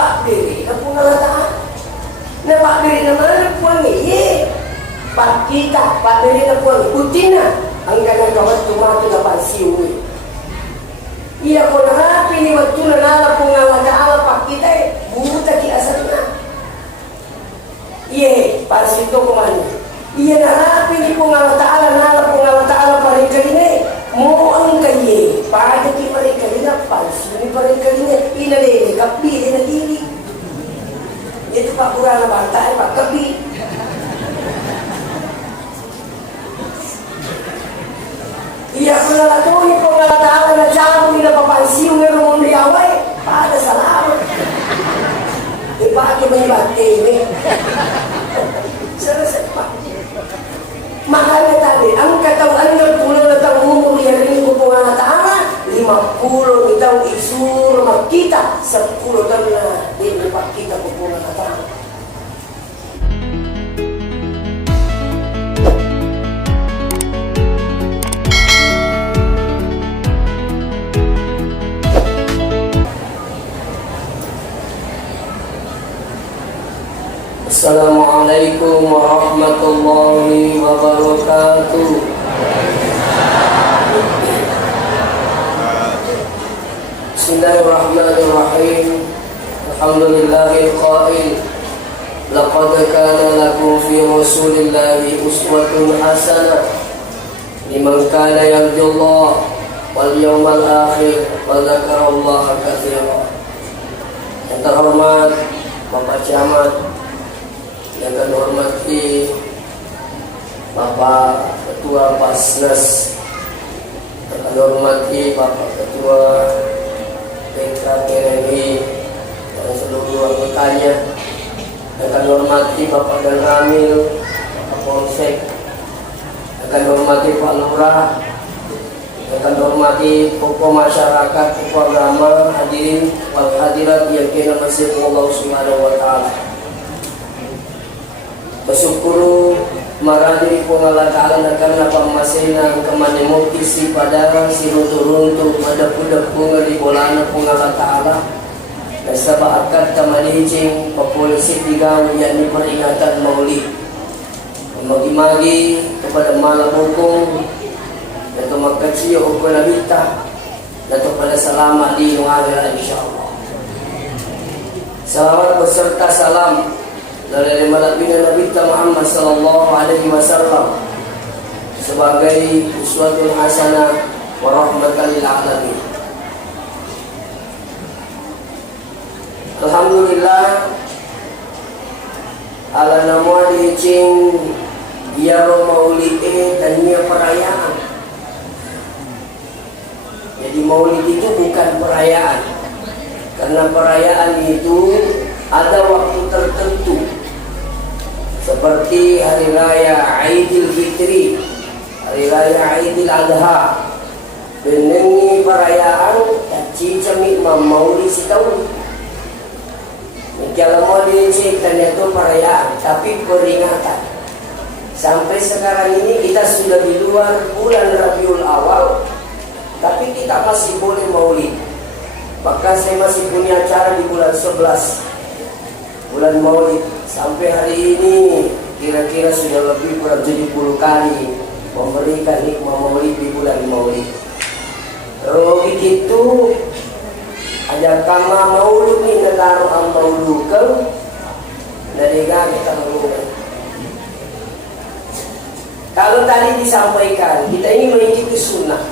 Pak Diri na pungalataan. Na Pak Diri naman na puwang Pak kita, Pak Diri na puwang utin na. Ang ganang kawat tumato na pansiwi. Iya ko narapi ni waktu na nala pungalataan Pak kita buta ki asal na. Iya, parsito kumani. Iya narapi ni pungalataan nala pungalataan pa rin kaline. Mo ang kaye, pada ki mereka ina palsu ni mereka ina inale kapi ina diri. Itu Pak Purana bantai Pak kapi. Iya pengalatoni pengalataan na jamu ina papansiu ngerumun di awai pada salam. Ipake menyebate ini. Selesai Pak. Makanya tadi, ang katawan ng pulo na taong umur yang rin ko po nga taana, 50 itaw isuro magkita, 10 taon na din ipakita ko po nga taana. Assalamualaikum warahmatullahi wabarakatuh. Bismillahirrahmanirrahim. Alhamdulillahil qail. Laqad kana lakum fi Rasulillahi uswatun hasanah liman kana yarjullaha wal yawmal akhir wa dzakarallaha katsiran. Yang terhormat Bapak Camat, yang kami hormati Bapak Ketua Basnas, yang kami hormati Bapak Ketua PKPRI dan seluruh anggotanya, yang kami hormati Bapak Dan Ramil, Bapak Polsek, yang kami hormati Pak Lurah, yang kami hormati tokoh masyarakat, tokoh agama, hadirin wal hadirat yang kena masih Allah Subhanahu wa taala. Bersyukur marani Allah Ta'ala na karena pamasina kemanimuti si padang si runtu-runtu pada pudak bunga di bolana Allah Ta'ala dan sabakat kamalicing pepolisi tigang yakni peringatan maulid magi-magi kepada malam hukum dan kemakasih hukum nabita dan kepada selamat di akhirat insyaallah. Salawat beserta salam dari malapina Nabi Muhammad sallallahu alaihi wasallam sebagai uswatun hasanah wa rahmatan lil alamin. Alhamdulillah ala namwali cing dia maulid dan dia perayaan. Jadi maulid itu bukan perayaan. Karena perayaan itu ada waktu tertentu. Seperti hari raya Aidil Fitri, hari raya Aidil Adha, benengi perayaan cicamik maulid setahun. Kalau mau diciptakan itu perayaan, tapi peringatan. Sampai sekarang ini kita sudah di luar bulan Rabiul Awal, tapi kita masih boleh maulid. Bahkan saya masih punya acara di bulan 11, bulan maulid. Sampai hari ini kira-kira sudah lebih kurang 70 kali memberikan hikmah maulid di bulan maulid. Kalau begitu ada kama maulud ni nagaro ang maulukal naliga kita maulud. Kalau tadi disampaikan kita ini mengikuti sunnah.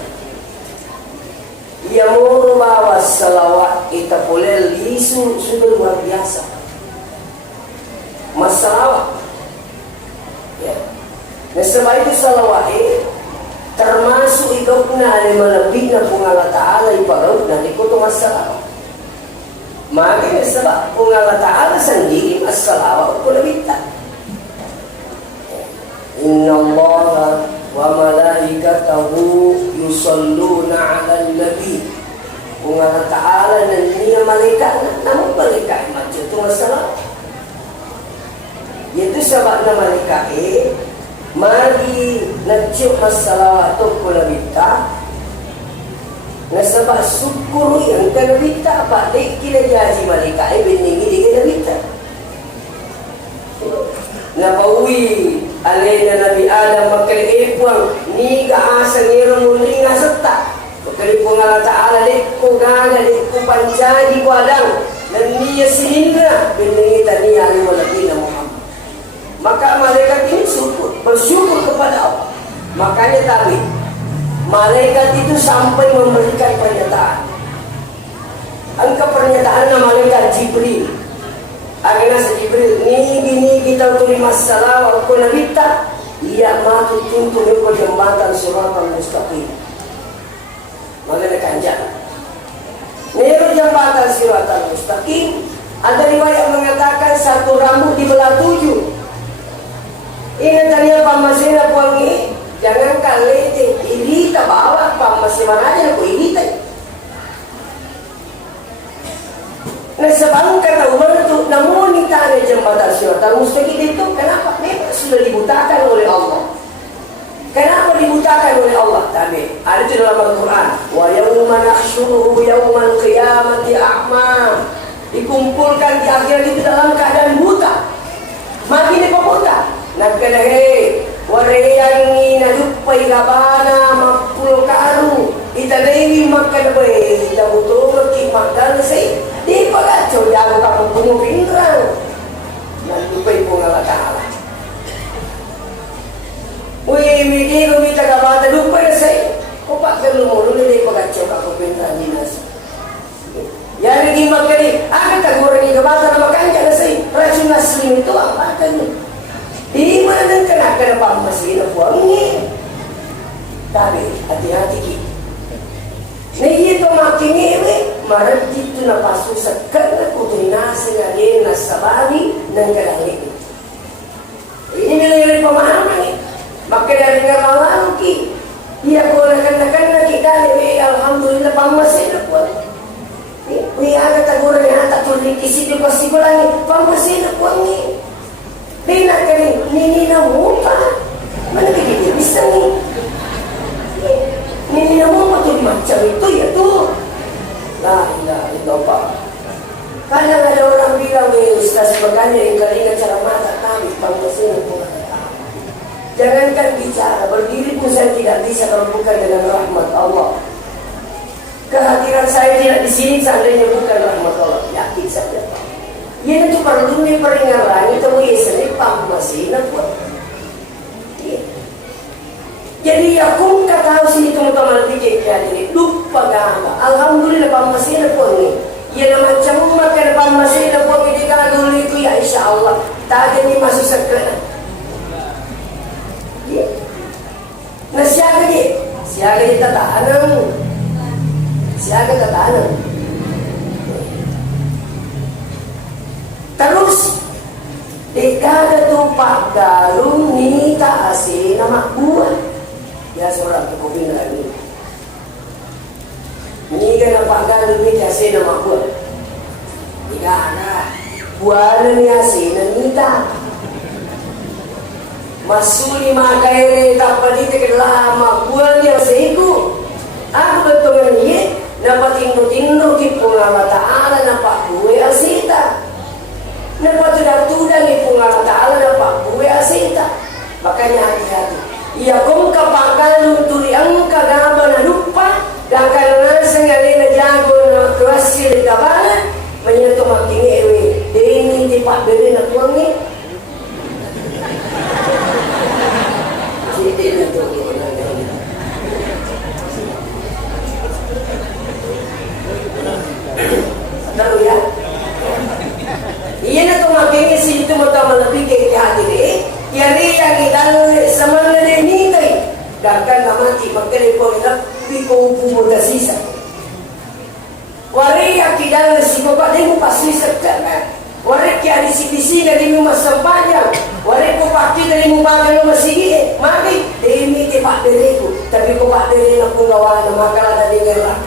Ia mau bawa salawat kita boleh lisu sudah luar biasa. Masalah ya. Nah sebab itu salawat termasuk ikutna lebih na kung Allah Ta'ala iparod na ikuto masalah. Makanya sebab kung Allah Ta'ala sendiri masalah ko nabita. Inna Allah wa malaikatahu yusalluna 'alan nabi. Kung Allah Ta'ala na niya malaikat namun malaikat macam itu masalah. Itu sebab na malaikat mari nagcium masalah to ko nabita. Na sebab syukur yang kanabita apa dek kila jaji malaikat beningi alena Nabi Adam makali ipuang ni gaasa ngirong ni ngaseta makali po Allah Ta'ala ko gaga ko panjadi ko adang dan niya sinindra biningita niya ni Nabi Muhammad. Maka malaikat ini bersyukur kepada Allah. Makanya tadi malaikat itu sampai memberikan pernyataan. Angka pernyataan malaikat Jibril. Akhirnya Jibril ni kita tuli masalah aku Nabi tak ia mati tuntuk ko jembatan siratal mustaqim. Magana kanjang. Nero jembatan siratal mustaqim ada riwayat mengatakan satu rambut dibelah 7. Ini tanya pamasina puangi jangan kalete irita bawa pamasina aja ko irita. Nah sebab kata umar itu namun ditanya jembatan siratal mustaqim itu kenapa? Memang sudah dibutakan oleh Allah. Kenapa dibutakan oleh Allah? Tadi ada di dalam Al-Quran. Wa yawma nahsyuruhu yawmal qiyamati a'ma. Dikumpulkan di akhirat itu dalam keadaan buta. Makin pemuda. Nakana wareyangi nadupai gabana mapul karu itadai makan bae dabuto ki makan sei di pagacho jago ka pumu pindrang nadupai pungala kala oi midiro mita gabata dupai sei ko pak gelu mo di pagacho ka pindrang dinas ya lagi makani aga ka goreng gabata na makan ka sei racun asli itu apa kan di mana kena pamasina puangi. Tapi hati-hati ki. Nih itu makin ini marat itu napasu sekali kudinasi ngade nasabani dan kelangi. Ini milik pemahaman ni. Maka dari ngalaman ki. Dia gunakan kita ni alhamdulillah pamasina puan. Ni ada taguran yang tak tulis isi di pasti kulangi pamasina puangi. Bina kali nini na mupa mana begitu bisa nih nini na mupa tuh macam itu ya tuh lah itu apa kadang ada orang bilang ustaz makanya yang kali cara mata kami pangkasin jangankan bicara berdiri pun saya tidak bisa kalau bukan dengan rahmat Allah. Kehadiran saya tidak di sini seandainya bukan rahmat Allah, yakin saja. Yan itu perlu ni peringaran itu wesane pamasina po. Jadi aku kata sini teman-teman di jadi lupa gama. Alhamdulillah pamasina po ni. Yan macam makan pamasina po di kana dulu itu ya insyaallah. Tadi ni masih segera. Nah siaga di tatanan. Siaga tatanan. Terus dekada tumpak galung ni tak asing nama buat ya seorang kekupin lagi ni kan nampak galung ni tak asing nama buat tidak ada buat ni asing ni tak masuli makai tak pada kita lama buat ni asing ku aku betul ni nampak tindu kipung Allah Ta'ala nampak gue asing tak. Nampak tudah ni pun Allah Ta'ala nampak gue asita. Makanya hati-hati. Ia kong kapangkalan tuli angka gaba na lupa dan karena sengali na jago na klasir gabana menyentuh makin ewe deni tipak beri na tuangi. Jadi na tuangi. Tahu ya? Iya na tumaking isi itu mata lebih ke hati yari yang kita semangat ini tay bahkan namati makanya ko lebih ko upu sisa wari yang kita si bapak dia pasti sekarang wari kia di sisi dari rumah sepanjang wari ko pakai dari rumah kalau masih mari demi tepat diriku tapi ko pak diri aku gawa makalah dari ngerah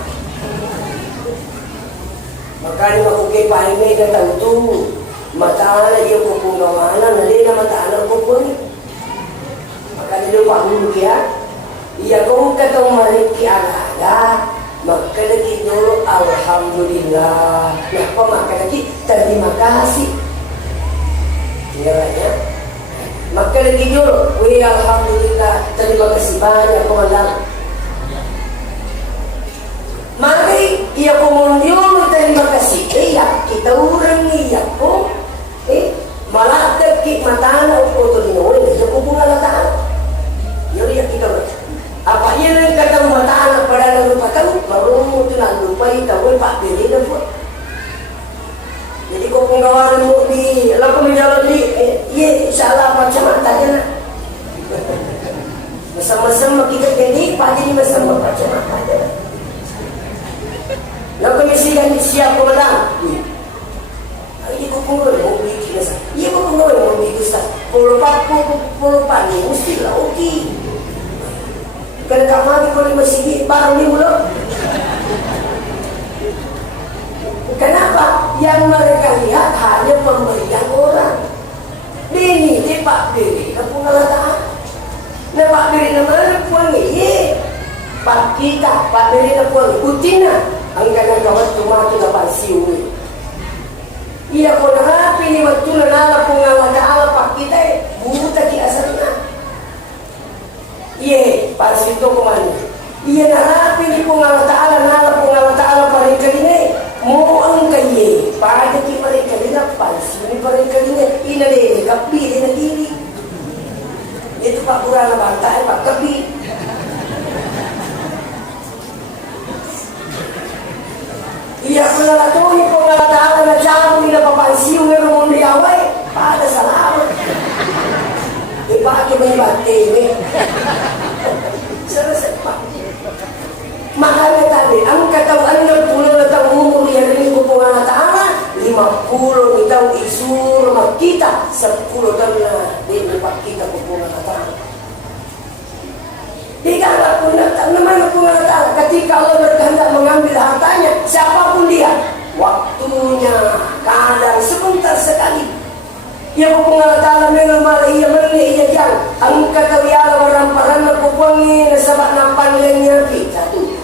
makanya aku ke paime kata tu mataala ia kupungawana nalina mataala kupuni maka dia pak dulu ya ia kau kata maliki ada maka lagi dulu alhamdulillah apa maka lagi terima kasih ya maka pergi dulu. Wih, alhamdulillah, terima kasih banyak komandan. Mari ia komundium terima kasih. Iya, kita orang iya po. Malah tekik matana foto di noe, ya kubunga latana. Yori ya kita. Apa ia yang kata matana pada lupa tahu, baru tu nak lupa tahu Pak Beri dah buat. Jadi kau penggawaran mu di laku menjalan di, ye salah macam mana nak. Bersama-sama kita jadi, Pak jadi bersama macam mana. Lalu mesti kan siap komandan. Ini kau penggawaran mu di kita. Ia kau penggawaran mu di kita. Puluh ni mestilah okey. Kalau kamu kalau masih barang ni mula. Kenapa? Yang mereka lihat hanya pemberian orang. Ini dia Pak Beri, kampung Alataan. Nah Pak Beri nama puan ni, Pak kita, Pak Beri nama puan Utina. Angkatan kawan cuma tu dapat siu. Ia pun rapi ni waktu nana kampung Alataan Pak kita buta di asalnya. Iya, Pak Sito kemana? Ia narapi ni kampung Alataan, nana kampung Alataan paling kini. Mau angkat ye, pada kita mereka ni dapat, sini mereka ni ina le, kapi dia nak diri. Itu Pak Purana bantai Pak kapi. Ia pernah lato ni pernah tahu nak jamu ni dapat pansiu ni rumah dia awal, pada salah. Ipak tu menyebati ni. Selesai Pak. Makanya tadi, angkat tahu anda puluh tahun umur yang ini hubungan Ta'ala 50 tahun isur rumah kita 10 tahun di tempat kita hubungan Ta'ala. Dikala pun datang namanya hubungan Ta'ala. Ketika Allah berkehendak mengambil hartanya, siapapun dia, waktunya kadang sebentar sekali. Ia hubungan Ta'ala mengamal ia menik ia jang. Angkat tahu ya Allah meramparan berhubungi nasabak nampan lainnya kita tu.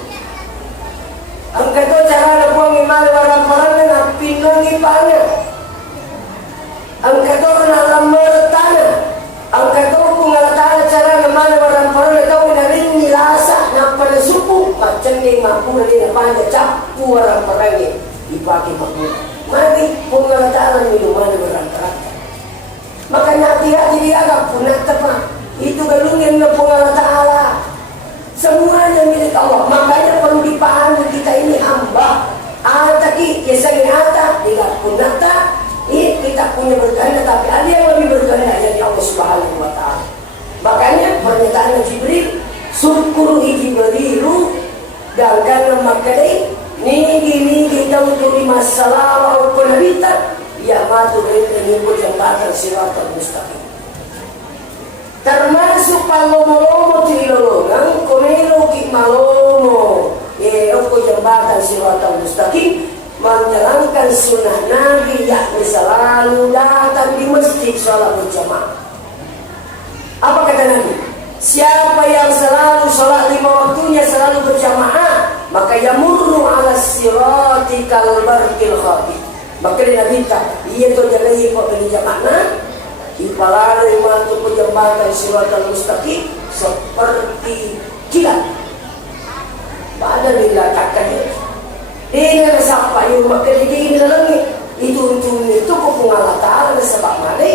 Angkat tu cara nak buang iman orang-orang nak pinangi panah. Angkat tu nak lamar tanah. Angkat tu pungal tanah cara nak mana orang-orang tahu nak ringi lasa nak pada suku macam ni mampu ni nak panjang capu orang-orang ni dipakai mampu. Mari pungal tanah ni mana orang-orang. Makanya hati-hati dia agak punah tepat. Itu galungin na pungal Ta'ala. Semuanya milik Allah. Makanya perlu dipahami kita ini hamba. Tapi kisahnya ada tidak punya tak. Kita punya berkehendak tapi ada yang lebih berkehendak dari Allah Subhanahu Wa Taala. Makanya pernyataan Jibril, syukuri Jibrilu dan karena maknai nigi tahu tuli masalah atau penabita ya matu menyebut jembatan Siratal Mustaqim. Termasuk palomo-lomo tilolongan komelo ki malomo aku jembatan Siratal Mustaqim menjalankan sunnah Nabi yakni selalu datang di masjid salat berjamaah. Apa kata Nabi? Siapa yang selalu salat lima waktunya selalu berjamaah maka yamurru ala sirati kal barqil khabith. Maka Nabi kata ia tu jaga ikut berjamaah Ipalalai waktu penjembatan Siratal Mustaqim seperti kilat. Pada dilakatkan dia sampai yang makan di langit itu itu kepungan Ta'ala sebab mana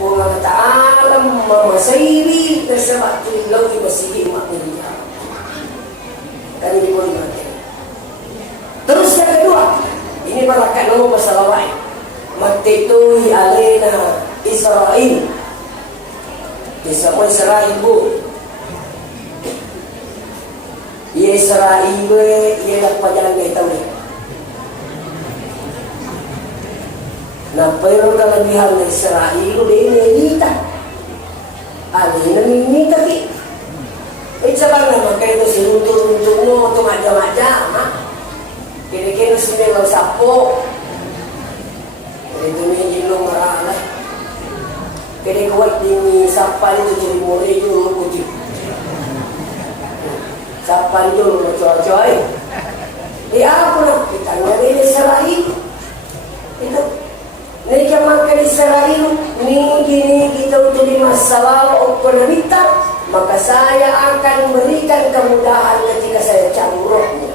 pungan Ta'ala memasairi sebab itu lagi masih maknanya kan ini boleh mati. Terus yang kedua ini balakan nomor masalah lain mati itu alena Israel di semua Israel bu Israel ia dah pajangan kita tahu ni nampak yang kelebihan Israel dia nita alina nita ki sebab nama kita seruntur-runtur tu macam-macam kira-kira sini kalau sapo itu ni jilung marah lah kini kuat dini sampai itu jadi mulai dulu putih sampai dulu coy dia apa nak kita nyari Israel itu ni cuma akan Israel gini kita terima masalah ekonomita, maka saya akan memberikan kemudahan ketika saya camuroknya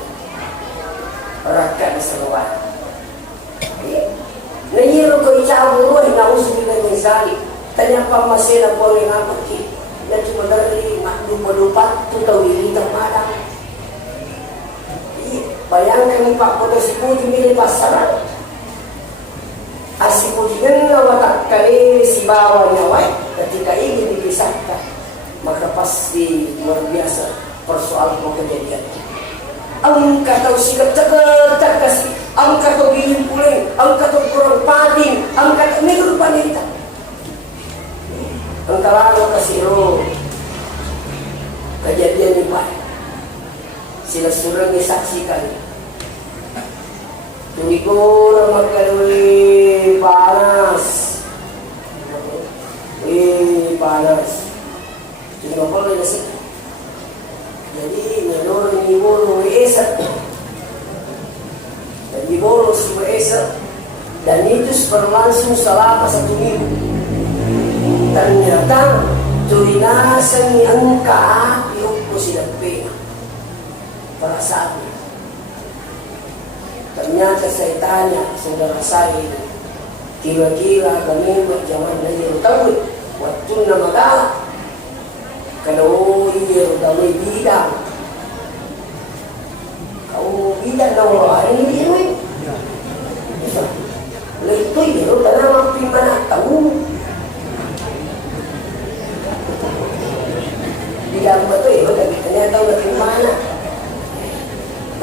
rakyat Israel. Nayiro ko icamuro hinausubilan ng sali. Tanya pa masela po rin ang pagki. Na cuma dari lupa-lupa tutawili ng madang. Bayangkan Pak pada si Pudi milih pasaran. Si Pudi na watak kali si bawah nyawai ketika ingin dipisahkan, maka pasti luar biasa persoalan kejadian. Ang kataw sikap cagat kasih, ang kataw biling puling, ang kataw kurang pating, ang kataw mayroon pa nita. Ang kalaro kasi kejadian ni Pak. Sila surang isaksikan. Tuwigo na magkalui panas. Panas. Tingnan ko na siya. Jadi menurut Ibu Esa, dan Ibu Esa, dan itu berlangsung selama 1 minggu. Ternyata turinasan ni angka iupo silang pena perasaannya. Ternyata saya tanya saudara saya ini, kira-kira kami zaman Nabi tahu waktu nama galak. Kalau iya damai bidang, kau bidang dong hari ini, bisa. Lepas itu tanah mampir mana tahu. Bidang betul ya, tapi ternyata tahu mampir mana.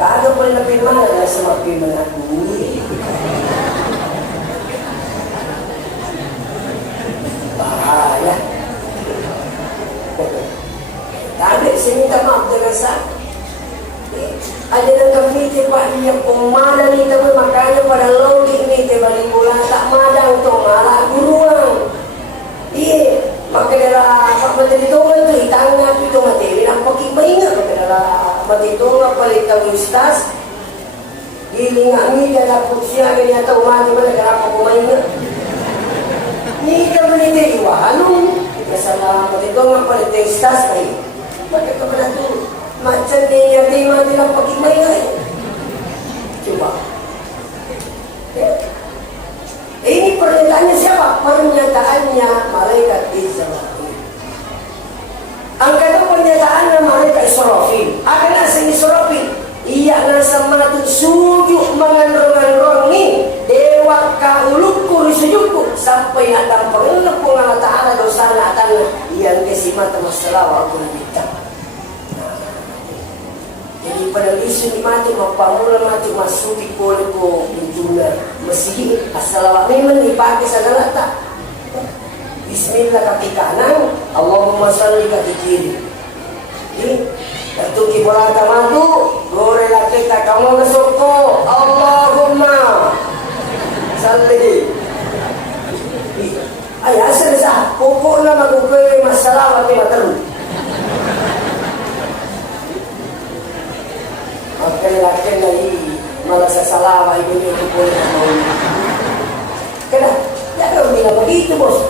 Tak ada pun mampir mana, rasa mampir mana dulu. Bahaya. Tapi saya minta maaf dengan saya. Ada yang kami tiba yang pemada ni tapi makanya pada logik ni tiba ni bola tak mada untuk malah guruan. Iya, maka dalam apa materi tu kan tu itangnya tu materi nampak ingat maka dalam materi tu apa lita ustaz. Gilingan ni dalam kursia ni atau mati mana dalam apa ingat. Ni kan menjadi wahanu. Masalah materi tu apa lita ustaz ni. Maka kepada tu macam dia terima dalam pakai main. Cuba. Ini pernyataannya siapa? Pernyataannya malaikat Israfil. Angkatan pernyataannya malaikat Israfil. Akan asal Israfil. Ia nasama tu sujud menganrong-anrongi dewa kaulukku disujudku sampai ada pernah Allah Ta'ala dosa natanya yang kesimata masalah aku lebih. Jadi pada isu ni mati mapamula mati masuki pole ko injuna masih asal memang dipakai segala tak. Bismillah kaki kanan, Allahumma salli kaki kiri. Ini satu kibola tamatu, gore la kita kamu ngesoko, Allahumma salli. Ayah asal sah, pokoknya magupai masalah mati mataru. Laki-laki dari merasa salah ibu itu boleh mau. Kenapa? Ya kalau bilang begitu bos.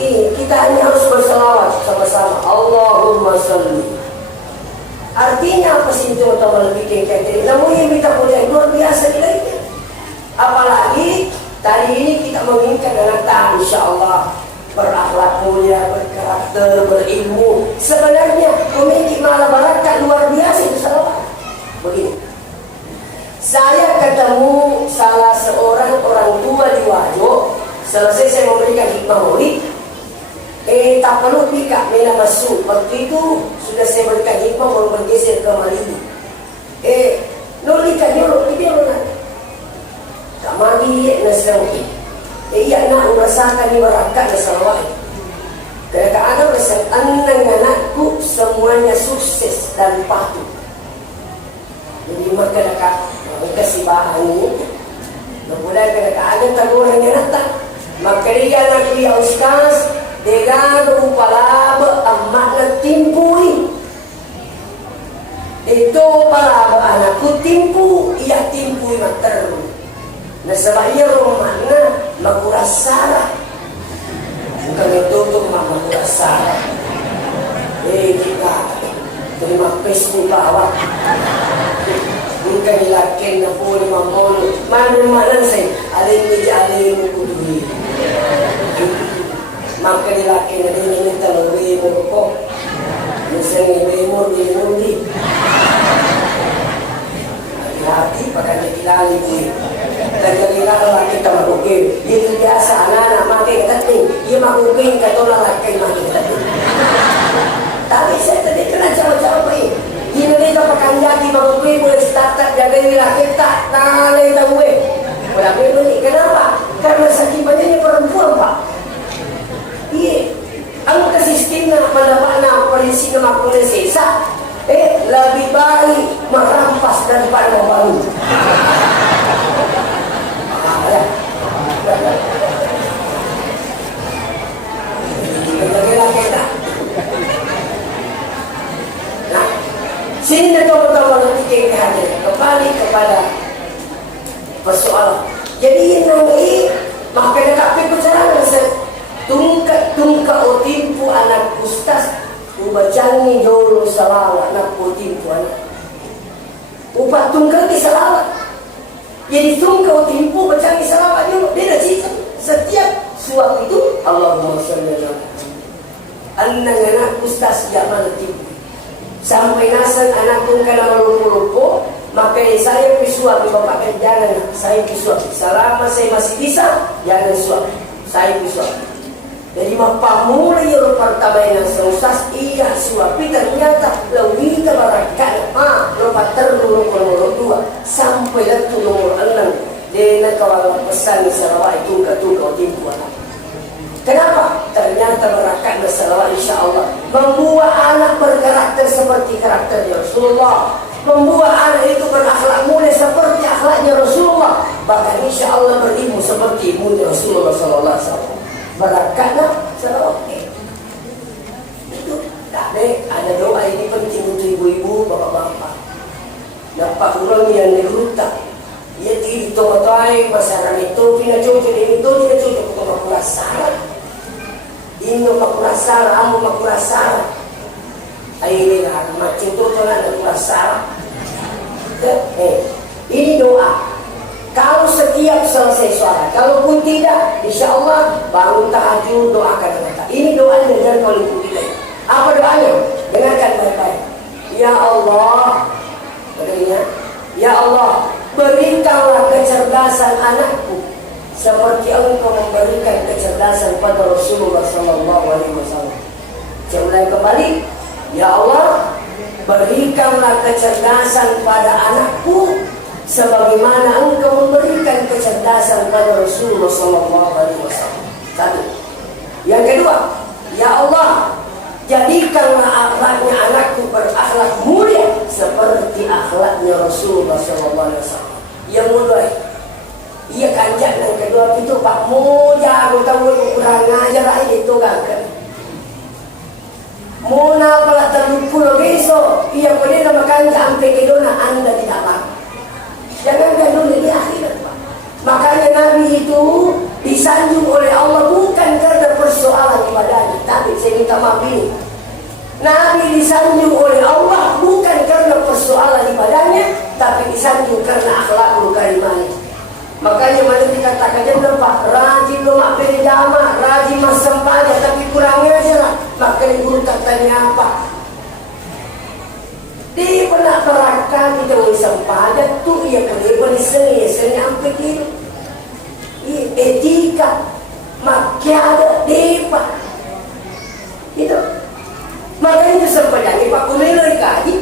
Kita hanya harus berselawat sama-sama. Allahumma salli. Artinya apa sih itu teman bikin kayak ini? Namun yang kita punya luar biasa nilainya. Apalagi tadi ini kita menginginkan dengan tahan insyaAllah berakhlak mulia, berkarakter, berilmu. Sebenarnya memiliki malah barakat luar biasa itu salawat. Begini, saya ketemu salah seorang orang tua di Wajo. Selesai saya memberikan hikmah maulid, tak perlu pika mina masuk. Waktu itu sudah saya berikan hikmah baru bergeser ke Malini. Nolika nyolok dia mana? Tak mandi nasrawi. Iya nak merasakan ni barakat nasrawi. Kerana ada rasa anak-anakku semuanya sukses dan patuh. Jadi maka dekat kasih bahan ini, kemudian ada taguran yang datang. Maka dia nak dia ustaz, dia upalaba amat nak timpui. Itu palaba anakku timpu, ia timpui mater. Nasabaya romana magurasara salah. Kita terima kasih bawah. Bukan lakin na po ni mamon. Mana say alin ni alin mo kuduhi. Maka nilaki na din ni talawin mo ko. Minsan ni mo di. Hati pakai kilali ni. Nagkakilala kita magugin. Dito biasa anak makin katating. Ia magugin katola laki makin katating. Tapi saya tadi kena jawab-jawab ini. Ini kita pakanjaki magugin boleh startup jaga laki tak nalai tahu Boleh beli. Kenapa? Karena saking banyaknya perempuan pak. Iya. Ang sistemnya mana polisi nama polisi sah. Lebih baik merampas daripada membangun. Nah, sini teman-teman nanti kita hadir kembali kepada persoalan. Jadi ini maka dekat perjalanan tungka otimpu anak ustaz. Ubacangi dulu salawat nak timpu anak. Ubah tunggal di salawat. Jadi tunggal timpu bacangi salawat dulu. Dia dah cerita setiap suap itu Allahumma sholli ala Muhammad. Anak ustaz zaman timpu. Sampai nasan anak tunggal malu-malu maka saya pisuap bapak jangan saya pisuap. Selama saya masih bisa jangan suap. Saya pisuap. Jadi mapamula yung pertamay ng sausas iya suapi ternyata lawita barakan lupa terlalu nomor 2 sampai lang nomor 6 di nagkawalang pesan ni salawa itu tuga timpuan. Kenapa? Ternyata barakan na salawa insyaallah membuat anak berkarakter seperti karakternya Rasulullah, membuat anak itu berakhlak mulia seperti akhlaknya Rasulullah, bahkan insyaallah berilmu seperti ilmunya Rasulullah sallallahu alaihi wasallam. Barakatnya salawat. Itu tak ada doa ini penting untuk ibu-ibu, bapak-bapak. Dapat orang yang dirutak. Ia tidak tahu masalah itu tidak cocok ini itu tidak cocok untuk makurasaran. Ini makurasaran, amu makurasaran. Ini lah macam itu lah makurasaran. Ini doa. Kalau setiap selesai sholat, kalaupun tidak, insya Allah bangun tahajud doakan mereka. Ini doa dari paling kita. Apa doanya? Dengarkan baik-baik. Ya Allah, katanya, ya Allah, berikanlah kecerdasan anakku seperti Engkau memberikan kecerdasan pada Rasulullah Sallallahu Alaihi Wasallam. Saya mulai kembali. Ya Allah, berikanlah kecerdasan pada anakku sebagaimana Engkau memberikan kecerdasan pada Rasulullah sallallahu alaihi wasallam. Satu. Yang kedua, ya Allah, jadikanlah akhlaknya anakku berakhlak mulia seperti akhlaknya Rasulullah sallallahu alaihi wasallam. Yang mulia. Ia kanjak yang kedua itu Pak Moja, tahu kurang ajar itu kan. Mona pala terlupa besok, ia boleh nama kanjak sampai ke dona Anda tidak laku. Jangan gandum di akhirat Pak. Makanya Nabi itu disanjung oleh Allah bukan karena persoalan ibadahnya, tapi saya minta maaf ini. Nabi disanjung oleh Allah bukan karena persoalan ibadahnya, tapi disanjung karena akhlakul karimahnya. Makanya mana dikatakan jangan Pak, rajin lo mak beri jamaah, rajin mas sempaja, tapi kurangnya aja lah. Maka guru katanya apa? Dia pernah berakan kita usah pada tu ia pernah seni sampai gitu. Etika makiada depa. Itu. Makanya sebenarnya Pak Kumelo kaji,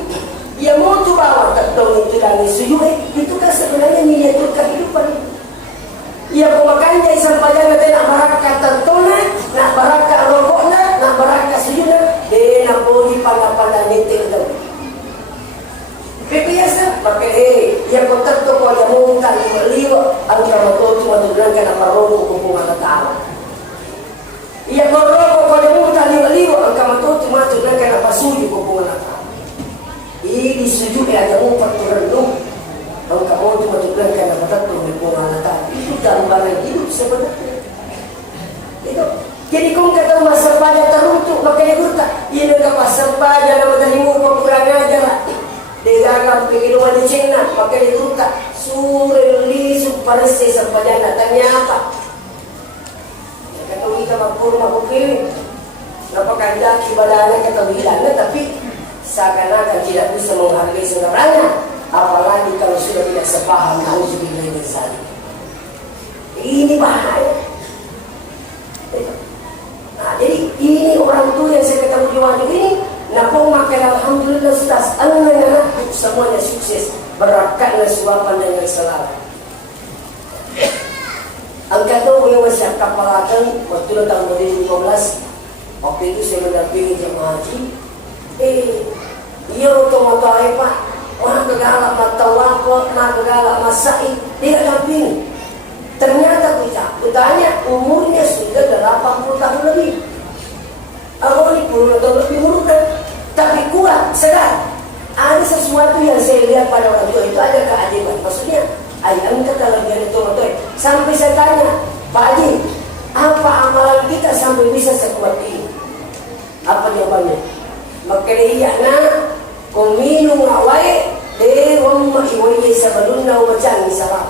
ia mau tu bawa tertong itu dan sujud itu kan sebenarnya niat kehidupan. Ia pemakannya sampai jangan nak barakat tertona, nak barakat rokokna, nak barakat sujudna, dia nak boleh pada nyetir tu. Biasa, maka yang tertentu kalau yang mungkin liwa, aku kalau tu cuma tu bilang kena merokok hubungan tahu. Ia merokok kalau mungkin liwa, aku cuma tu bilang kena pasuju hubungan tahu. Ini sujud ada mungkin tertentu, aku cuma tu bilang kena tertentu hubungan tahu. Itu gambaran hidup sebenarnya. Itu. Jadi kau kata masa pada teruntuk makanya gurta ini ka pasampaja na madalimu kurang aja lah degaga penginuman di Cina makanya gurta sure lisuk parese sampajana ternyata ya kata kita mapurma kupilih napakandaki badana ketawilan tapi seakan-akan tidak bisa menghargai saudaranya, apalagi kalau sudah tidak sepaham. Nauzubillah min dzalik. Ini bahaya. Nah, jadi ini orang tua yang saya ketemu di waktu ini, napong makan alhamdulillah ustaz, anak-anak semuanya sukses, berakatlah suapan dengan selamat. Angkat dong yang masih kapalakan waktu tahun 2015. Waktu itu saya mendampingi jemaah haji. Iya otomatis Pak, orang kegalak mata wako, nak kegalak masai, dia dampingi. Ternyata kita tanya umurnya sudah 80 tahun lebih. Aku ini 10 tahun lebih muda, tapi kuat, sedar. Ada sesuatu yang saya lihat pada orang tua itu ada keajaiban. Maksudnya, ayam kalau dia itu sampai saya tanya, Pak Haji, apa amalan kita sampai bisa sekuat ini? Apa jawabannya? Makanya iya nak, kau minum awai, dewa iwaye sebelumnya wajan salah.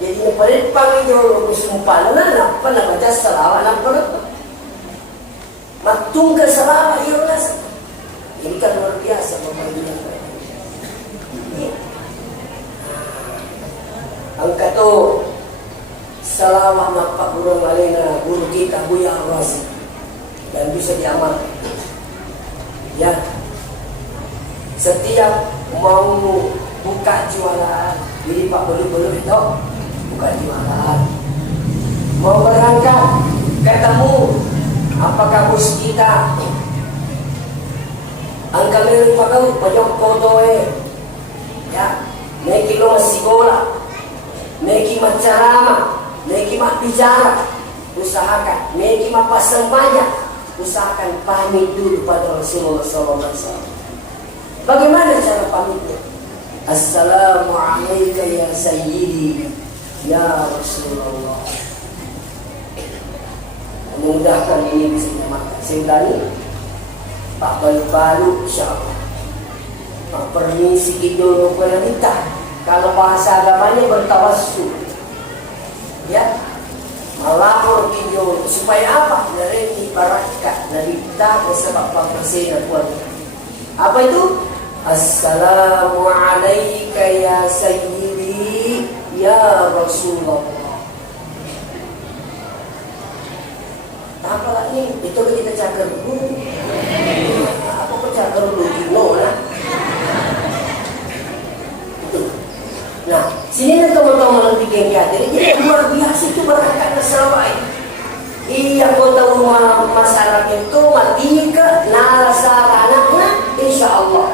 Jadi yang paling panggil kesumpanan apa nak baca salawat apa? Matung ke salawat iya lah. Ini kan luar biasa pemanggilan. Angkat tu salawat nak Pak Guru Malena, guru kita Buya Razi, dan bisa diamalkan. Ya, setiap mau buka jualan, jadi Pak belum itu buka jualan. Mau berangkat, ketemu apakah bos kita? Angka meru pagau pojok kotoe, ya, neki lo sekolah, neki macarama, neki mak bicara, usahakan, neki mak pasang banyak, usahakan pamit dulu pada Rasulullah SAW. Bagaimana cara pamitnya? Assalamualaikum ya Sayyidi, ya Rasulullah. Memudahkan ini bisa dimakan. Saya ulangi. Pak balu-balu insyaallah. Pak permisi idul wanita. Kalau bahasa agamanya bertawassul. Ya. Melapor idul supaya apa? Dari ibaratkan dari kita sebab pangkasih buat. Apa itu? Assalamualaikum ya Sayyidi ya Rasulullah. Apa lagi? Itu kita cakap dulu. Apa kau cakap dulu? No lah. Nah, sini teman-teman lebih genggat. Jadi luar biasa itu berangkat keselawai. Iya kau tahu masalah itu mati ke narasara anaknya, insya Allah.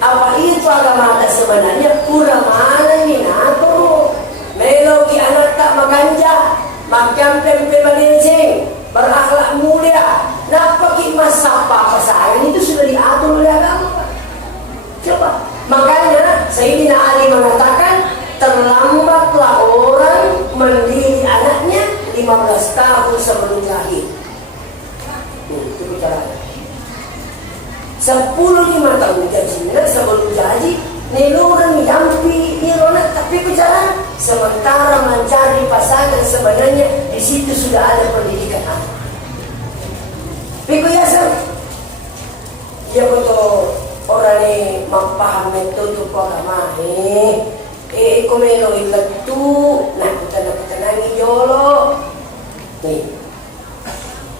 Apa itu agama ada sebenarnya? Kurang mana ni nato? Meloki anak tak maganja, makan tempe malicing. Berakhlak mulia, napa masa apa sayang itu sudah diatur oleh agama. Coba, makanya Sayyidina Ali mengatakan terlambatlah orang mendidik anaknya 15 tahun sebelum lahir. Itu bicaranya. 10-15 tahun gajinya sebelum jadi niluran yampi nirona, tapi bicara sementara mencari pasangan sebenarnya di situ sudah ada pendidikan anak. Piku yasa, dia betul orang ini mempaham metode agama. Komeno itu, nah kita nangi jolo. Nih,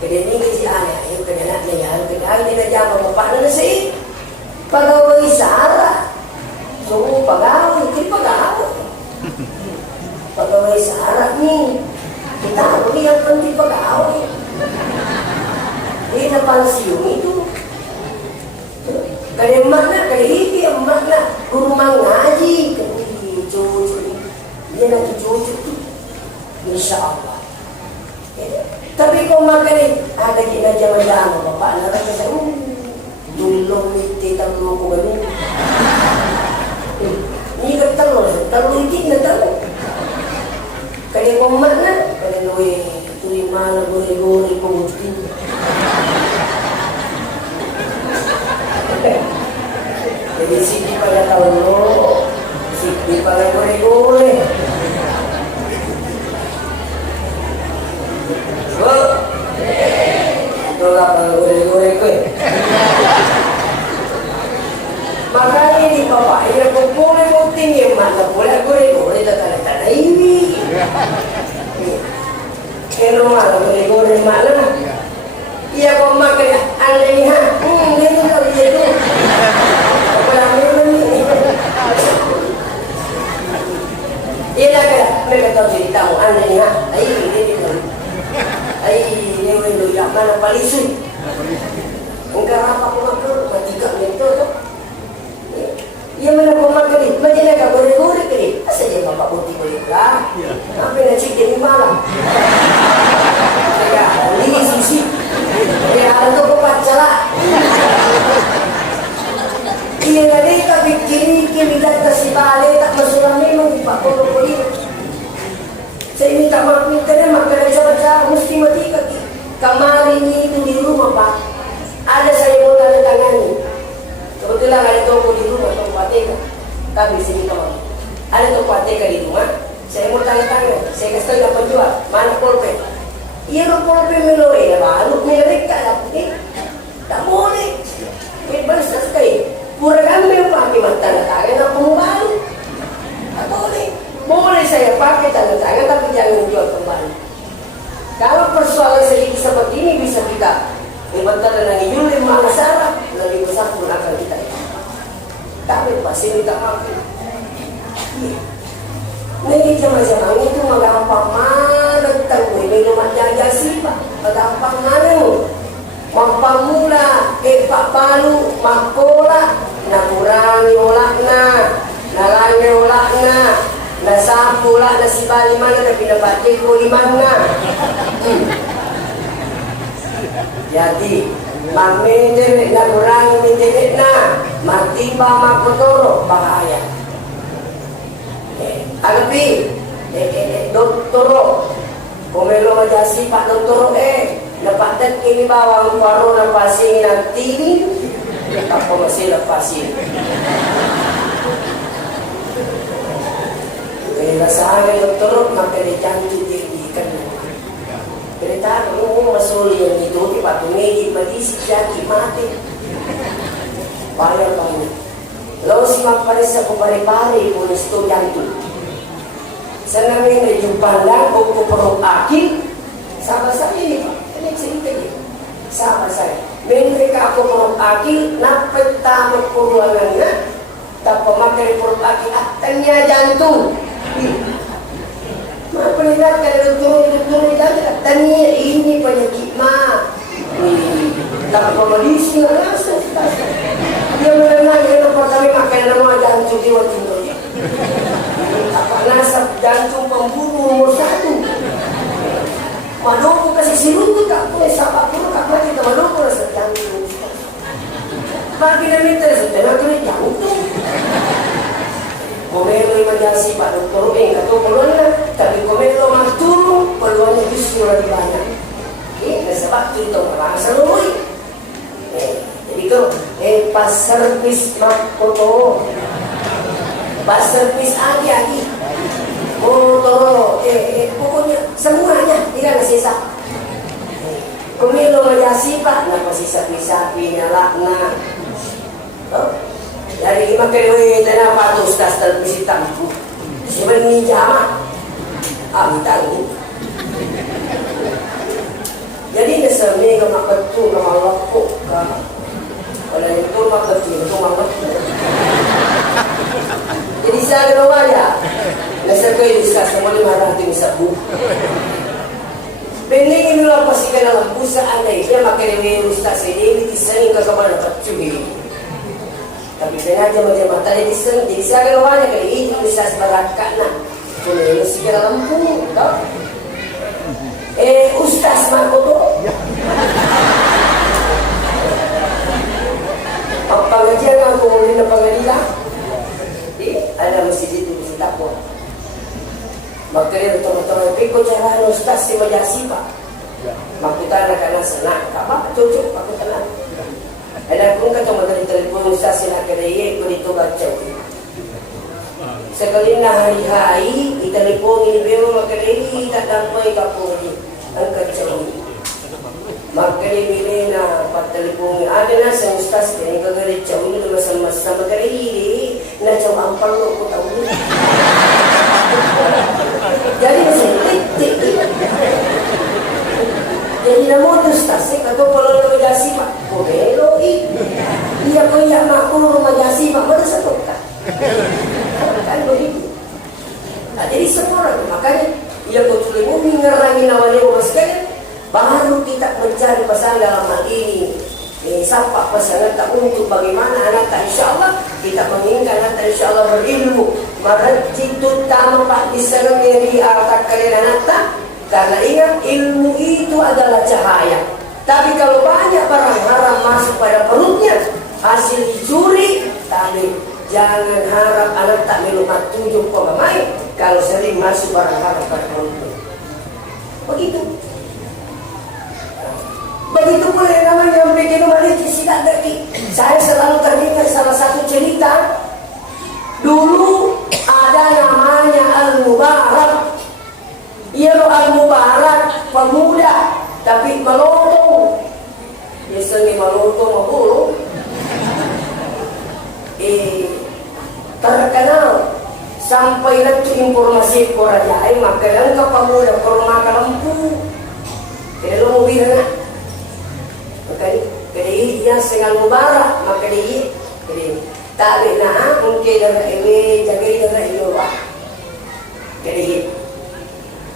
kedeni si anak, kedena nih, kedena dia jawab bapak nasi, pegawai sara, so pegawai, itu pegawai. Pegawai syarat nih, kita harus yang penting pegawai. Ini pensiun itu, kadang makna, kadang ini makna guru mengaji, kadang cucu, dia nak cucu tu, insya Allah. Tapi kau makan ada kita zaman bapak nak kata, dulu ni tak perlu kau beri. Ni kata telur ini telur. Kaya kong makna, kaya loe, tuloy mana, gore-gore, pumutin. Jadi sini pada tahu lo, sini pada boleh-boleh. Oh, itu lah pada boleh-boleh kue. Makanya di bawah ini aku boleh penting yang mana boleh boleh tak ini. Kalau malah boleh mana? Iya kau makan anda ni ha? Dia tu tak dia tu. Apa nama ni? Iya dah kaya mereka tahu cerita mu anda ni ha? Dia tu. Dia tu yang mana palisu? Engkau apa kau makan? Majikan dia tu. Ia mana kau makan ni? Macam mana kau goreng ni? Asal dia bapak putih boleh lah. Apa nak cik ni malam? Ini sushi. Ya, ada tu pacalah. Iya tadi tapi kini dah kasih balik tak masalah memang di Pak Polo Poli. Saya minta maaf ni kerana makan baca mesti mati kaki. Kemarin itu di rumah Pak, ada saya mau tanda tangani. Kebetulan ada toko di rumah toko Ateka. Kami sini kemarin. Ada toko Ateka di rumah. Saya mau tanda tangan. Saya kasih tahu penjual mana pulpen. Ia berpulpen melalui baru mereka dapat tak boleh. Berbesar sekali. Kurang ambil pakai tanda tangan apa baru. Tak boleh. Boleh saya pakai tanda tangan tapi jangan jual kembali. Kalau persoalan sedikit seperti ini bisa kita berbentar dengan hijau lima masalah lebih besar pun akan kita. Tapi pasti minta maaf. Nih zaman-zaman itu magampang mana tahu ini rumah jaga sih Pak. Magampang mana mampamula Pak Palu makola na kurangi olakna na lange olakna na sapu lah na sibali mana na pinapati ko limana. Jadi mamende na kurangi mende na matiba makotoro bahaya. Agapi, doktoro, komelo majasi Pak Doktoro napatan kini bawang paro ng pasing ng tini, tapos masih lepasin. Kaya nasabi Doktoro, makalitan titikan mo. Kereta mo masuli yang itu, ipatungigit madisik siya, mati. Bayar banyak. Lalu si magparisa ko pare-pare kung estudyante. Sa namin medyo lang o kuparong akin, sama sa ini Pak, ini cerita ni. Sama saya. Mereka aku parong akin, napagtamag ko ruangan na, tapos magkari parong akin, at tanya jantung. Mapalilat ka na turun at tanya, ini penyakit ma. Tapos malisi na langsung. Dia mengenal dia nampak kami makan nama jantung jiwa timur. Apa nasab jantung pembunuh nomor 1. Manoko kasi silunod ka po sa puro ka pa kita manoko na sa jantung. Bagi na minta sa jantung ni jantung. Komelo imajasi Pak Doktor kato peluang na tapi komelo matulong peluangnya justru lebih banyak. Nasabak itu merasa luwi. Jadi itu pas servis makoto. Pas servis lagi motor pokoknya semuanya tidak ada sisa. Komelo majasi Pak na pasisa-sapi nyalakna. Dari lima kali tanah patus tas terpisitam ku. Sebenarnya jama. Tahu. Jadi nesami ke makbetu ke malapuk ke kalau itu makbetu itu makbetu. Jadi saya kenal aja. Nasa kayo discuss naman yung harating sa buko. Peningin nyo lang pasi ka nalang pusa anay. Kaya makarimeros ta sa David isanin kakaman na patsubi. Tapi sengaja macam mata dia disen. Jadi saya kenal aja kali ini bisa sebarat ka na. Kung nyo si ka nalang po. Ustaz makoto. Pagpangajian ang kumuli na pangalila. Ada masjid itu bisa takwa. Makanya teman-teman piko cara ustaz si majasi Pak. Makutan nak sana, kapal cocok makutan. Ada kung kata magari telepon sa sinakaraye ko dito baca. Sekali na hari-hari itelepon ibero magkaraye tak dapat kapuri ang kacau. Magkaraye bili na pagtelepon ada na sa ustaz kaya kagari cau ni masam-masam magkaraye na cau ampang ko tahu. Jadi masih tik. Jadi namo ustaz kato kalau na majasi pak ko belo iya ko iya makul majasi pak mana satu kan begitu. Nah, jadi semua orang makanya ia ko tuloy mo ngarangin naman yung mas kaya baru kita mencari pasangan dalam hal ini sampai pasangan tak untuk bagaimana anak tak insyaallah kita menginginkan anak tak insyaallah berilmu maka itu tama pak diserang dari atak kalian anak tak. Karena ingat ilmu itu adalah cahaya. Tapi kalau banyak barang haram masuk pada perutnya, hasil dicuri, tapi jangan harap anak tak minum 7,5 kalau sering masuk barang haram pada perutnya. Begitu. Begitu pula yang namanya bikin maliki sidak deki. Saya selalu teringat salah satu cerita. Dulu ada namanya Al-Mubarak. Ia Al-Mubarak pemuda tapi melotong. Biasanya melotong mabulu. Terkenal sampai itu informasi korajai maka langkah pemuda korma kalampu. Kalau mau bilang, maka dia sengal Mubarak maka dia tak ada mungkin dengan ini jaga dengan ini lah. Jadi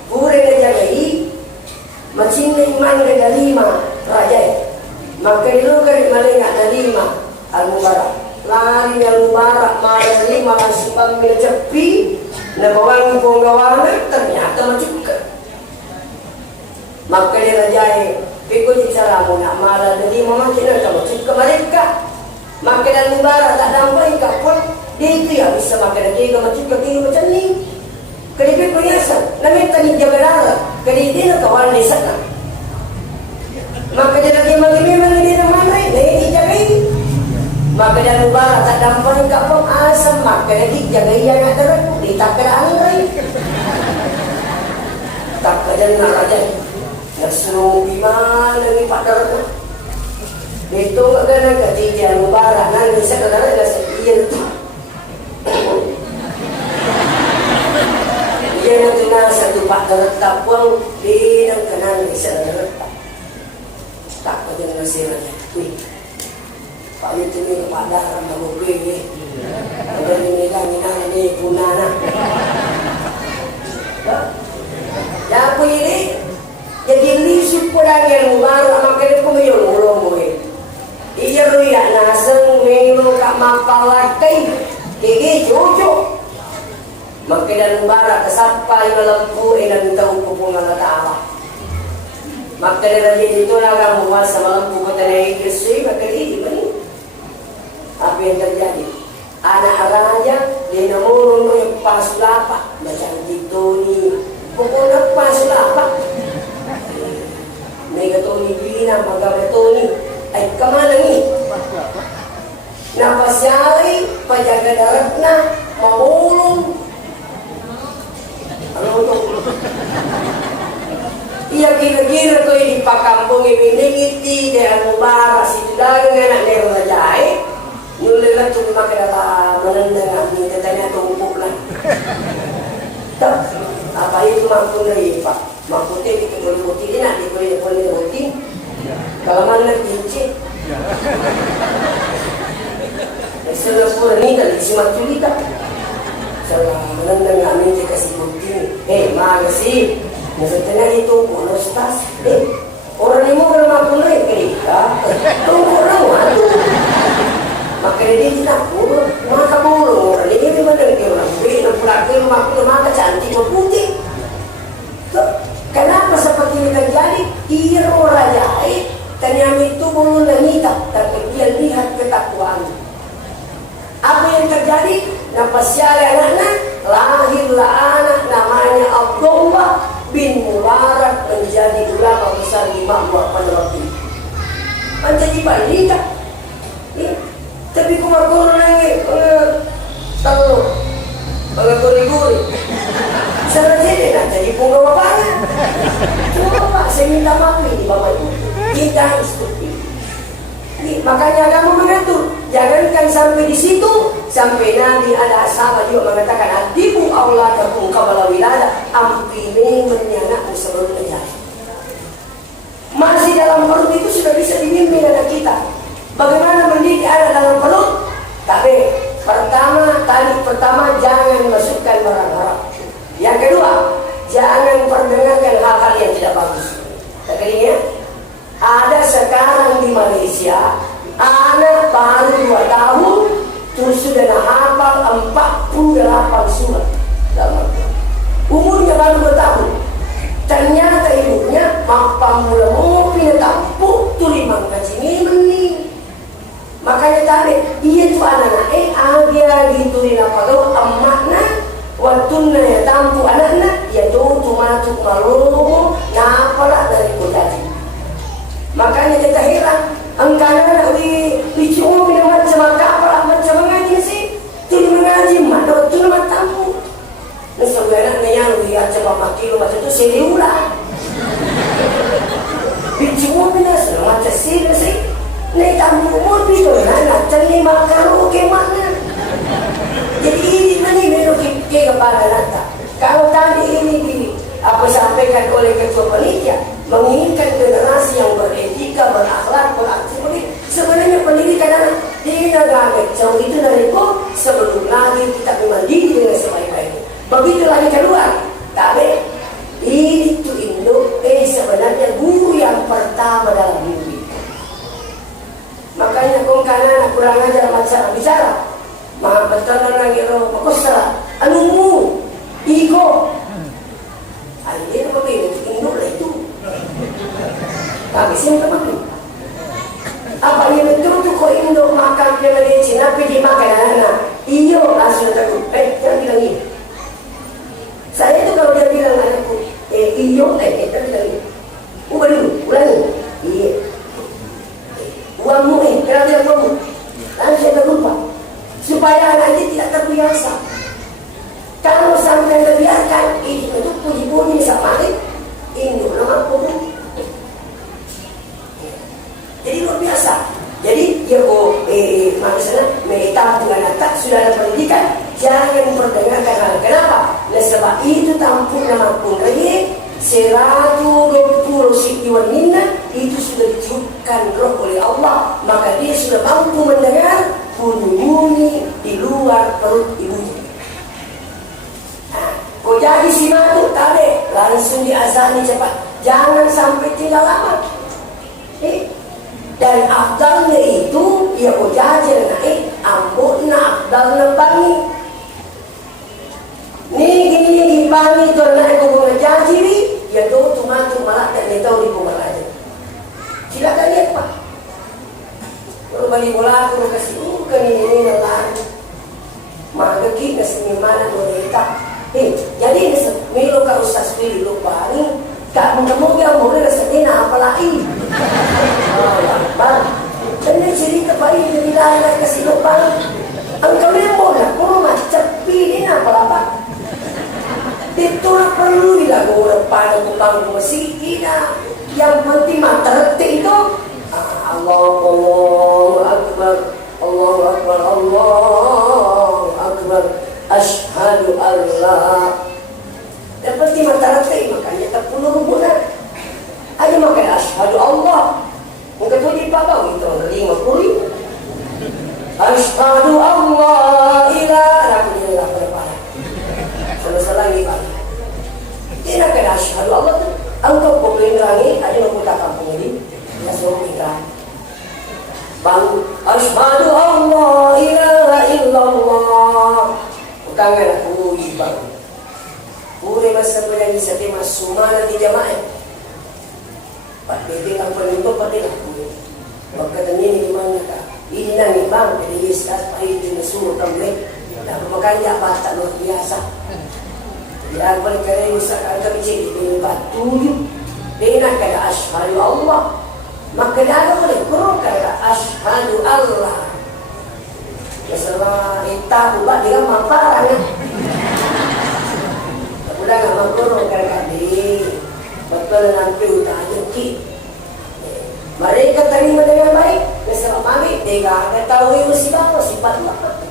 Pura jagai macam iman dengan 5 raja. Maka itu kan malingak na 5 Al-Mubarak. Lari Al-Mubarak malam 5 masipang menepi na bawang punggawangan ternyata macuka. Maka dia raja ikut cara mo nak malam 5 makin ada macuka mereka. Maka Al-Mubarak tak damai kapal dia itu ya bisa makan dia macuka dia macam ni. Kadipin perhiasan, namin tani jabarara, kadipin na kawan ni sana. Maka dia lagi mangini naman ay, nahi jagay. Maka dia Mubarak tak dampang kapong asam, maka dia jagay yang ada rin, di takaraan rin. Takadan na rajan, nasunog iman ang ipadar na. Dito nga ganang katiyan Mubarak, nangin sa kadara na sa iyan. Dia nanti nasa tupak terletak pun di dalam kanan bisa terletak. Tak pada nasi raja. Pak itu ni pada orang mahu pergi. Ada ni dah ni punana. Ya apa ini? Jadi lisuk pulang yang Mubarak makan itu meyong ulung mui. Ia ruyak naseng melu kak mapalakai. Gigi cucuk. Maka dan Mubarak sampai melempu dan tahu kepungan Allah. Maka dari itu naga muas sama lempu kota Inggris maka ini apa yang terjadi? Anak raja di nomor yang pas lapak macam itu ni pokoknya pas lapak. Mega Tony Bina magawa Tony ay kemana ni? Napasyari pajaga darat na maulong. Ia kira-kira ko yung pakampong ibinigiti dahil Mubarak si Tudagang anak na yung rajay nulilat yung makilata mananda nga hindi katanya tungkok lang apa yung makuna ipa makuti ito ko yung muti din di ko yung pala yung muti kalaman na kinci setelah pura ni dali si matulita salah mananda nga amin di kasi muti magasi nasa tanay ito kung ano stas orang ni mo kalau makulay kereta tunggu lang wato makinig na puro makabulong orang ni hindi man ang orang ng pulaki makulay makacantik maputi kenapa seperti ini terjadi iro raja tanyam itu belum nanita tapi dia lihat ketakwaan apa yang terjadi napasyari anaknya lahirlah anak namanya Abdullah bin Mubarak menjadi ulama besar di Makmur pada waktu itu. Menjadi balita. lebih kumakul lagi telur guri-guri selesai nak jadi punggawa banget. Coba saya minta maaf ini Bapak Ibu, kita harus seperti ini. Makanya kamu mengatur, jangankan sampai di situ, sampai Nabi ada sahabat juga mengatakan adibu auladakum qabla wilada, ampini menyanakmu sebelum menjadi. Masih dalam perut itu sudah bisa dibimbing anak kita. Bagaimana mendidik anak dalam perut? Tapi pertama jangan masukkan barang haram. Yang kedua, jangan perdengarkan hal-hal yang tidak bagus. Akhirnya ada sekarang di Malaysia anak baru 2 tahun terus sudah hafal 48 surat dalam Al-Quran. Umurnya baru 2 tahun. Ternyata ibunya mampu mula pindah tampuk tulimang ngaji ini. Makanya tadi dia tuh anak-anak dia gituin apa tuh emaknya waktunya ya tampu anak-anak ya tuh matuk malu napalah dari kudati. Makanya kita heran angkana di cuma minum macam apa macam mengaji sih tuh mengaji mana tuh nama tampu nah sebenarnya yang lihat coba mati lu macam itu seriulah di cuma minum macam sih nek tamu umur itu nak terima karaoke mana? Jadi ini menu ke kepala rata. Kalau tadi ini sampaikan oleh ketua panitia menginginkan generasi yang beretika, berakhlak, beraktif. Sebenarnya pendidikan anak di negara jauh itu dari sebelum lagi kita mendidik dengan sebaik-baiknya. Begitu lagi kedua, tapi ini tuh Indo sebenarnya guru yang pertama dalam hidup. Makanya kong kanan kurang ajar macam bicara. Maka betul lagi roh pokoknya anu ego. Ini apa beda Indo lah itu. Tapi siapa makan? Apa yang betul tu kau Indo makan dia dari Cina pergi makan anak. Iyo langsung takut. Jangan bilang ini. Saya tu kalau dia bilang anakku, iyo dia bilang ini. Ulangi. Iya. Uangmu kenapa dia uangmu? Lalu saya berlupa supaya anak ini tidak terbiasa. Kalau sampai terbiarkan ini itu bunyi-bunyi sama ini nama pun. Jadi luar biasa. Jadi ya maksudnya mereka dengan anak sudah ada pendidikan, jangan perdengarkan hal. Kenapa? Nah, sebab itu tampung nama pun lagi 120 sitiwan minna itu sudah ditiupkan roh oleh Allah, maka dia sudah mampu mendengar bunyi-bunyi di luar perut ibunya. Nah, kau jadi si matu tabe langsung diazani cepat, jangan sampai tinggal lama. Dan afdalnya itu ya kau jadi ambutna afdalnya bangi. Ni bangi tu nak kau mengaji ni. Ya tu matu malah tak tahu di rumah aja. Silakan lihat Pak. Kalau balik bola aku kasih kan ini nalar. Maka kita seni mana mereka. Jadi milo ka usas pilih lupa ni. Tak mungkin boleh rasaina apalagi. Bang. Dan cerita bayi dari lalai kasih lupa. Engkau ni boleh kurang cepi ni apa? Itulah perlu dilakukan pada tukang musik kita. Yang penting tertib itu Allahu Akbar, Allahu Akbar, Allahu Akbar, Ashhadu Allah. Yang penting tertib, makanya terpenuh hubungan. Ada makanya Ashhadu Allah. Mungkin tu di pabau itu 50. Ashhadu Allah ilaha illallah pada selesai lagi Pak. Dia nak kena asyhadu Allah tu. Engkau boleh nerangi, ada yang kita kampung ini. Dia suruh kita. Bang, asyhadu Allah ilaha illallah. Bukanlah aku ibang. Pure masa penyanyi setiap masumana di jamaah. Pak bebe ang penuntut pada aku. Maka ini di mana kah? Ini nang ibang, jadi Yesus pahit di suruh kambing. Dan makanya batak luar biasa. Ya berkali usaha kami jadi batu dia nak kata asyhadu Allah, maka dia boleh kurang kata asyhadu Allah. Masalah ita ubah dia maparang. Udah nggak makro kali betul nanti udah jadi. Mereka terima dengan baik. Masalah mami dia nggak tahu itu sifat apa.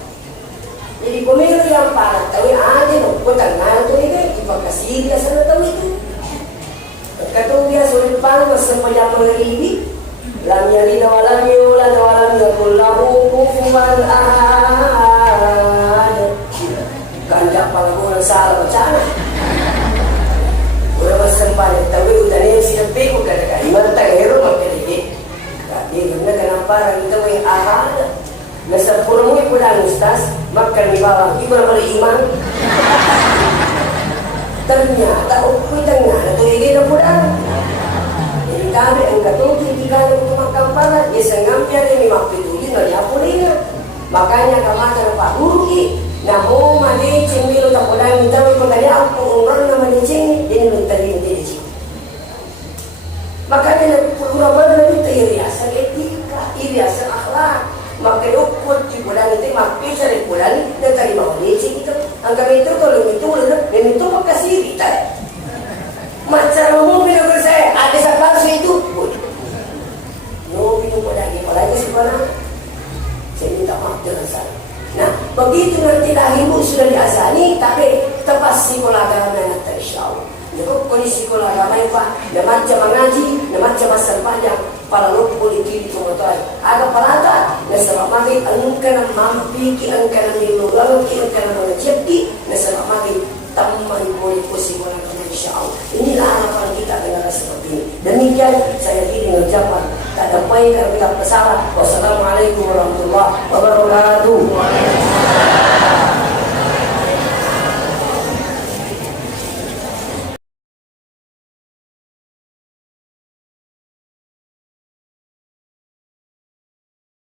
Jadi pemilu yang parah tahu aja dong. Tengah tuh ini kasih dia sana tahu itu. Kata dia sulit pantas sepanjang mengeribi. Lam yalid wa lam yulad wa lam yakul lahu kufuwan ahad. Kanjak palabuhan salah bacaan. Udah sempat tapi udah nih siapa pun kata iman tak hero makan ini. Tapi kenapa orang itu yang ahad? Nasa purung itu dah ustaz makan di bawah gimana beriman? Ternyata ukui tengah itu ini dah pulang. Jadi kami enggak tahu jika untuk makan pada dia sengamnya ini waktu itu nggak diapulinya. Makanya kemarin Pak Guru namun mandi cemil tak pulang minta ikut tadi aku orang nama cing ini minta di cing. Makanya kurang benar itu iriasan etika, iriasan akhlak. Maka ukur di bulan itu makin sering bulan dan tadi mau cing itu. Angka itu kalau itu dan itu makasih kita. Macam mobil yang saya ada sepatu itu. Mobil yang lagi kalau itu sebenarnya saya minta maaf dengan saya. Nah, begitu nanti ibu sudah diazani, tapi tepat sekolah agama yang tersyaw. Jadi kondisi sekolah agama itu pak, nama macam mengaji, nama macam masa panjang, para lok politik itu betul. Agak perata, nasabah magi angkana mampi, angkana milulang, angkana menjadi, nasabah magi tamai politik sekolah agama insyaallah. Inilah harapan kita dengan seperti ini. Demikian saya kini mengucapkan tak dapat kita pesawat. Wassalamualaikum warahmatullahi wabarakatuh.